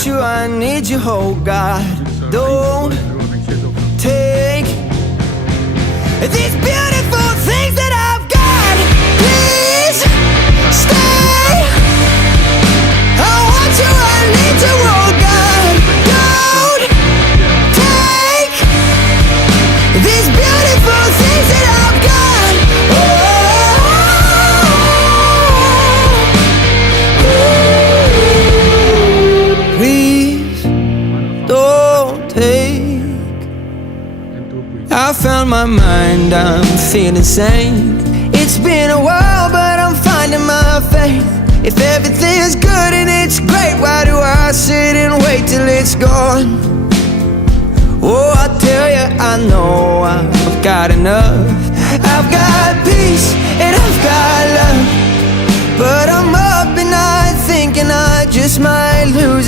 want you, I need you, oh God. Don't take these beautiful things that I've got. Please stay. I want you, I need you, oh God. Don't take these beautiful things that I've got. Please don't take. I found my mind, I'm feeling sane. It's been a while, but I'm finding my faith. If everything's good and it's great, why do I sit and wait till it's gone? Oh, I tell you, I know I've got enough. I've got peace and I've got love, but I'm up at night thinking I just might lose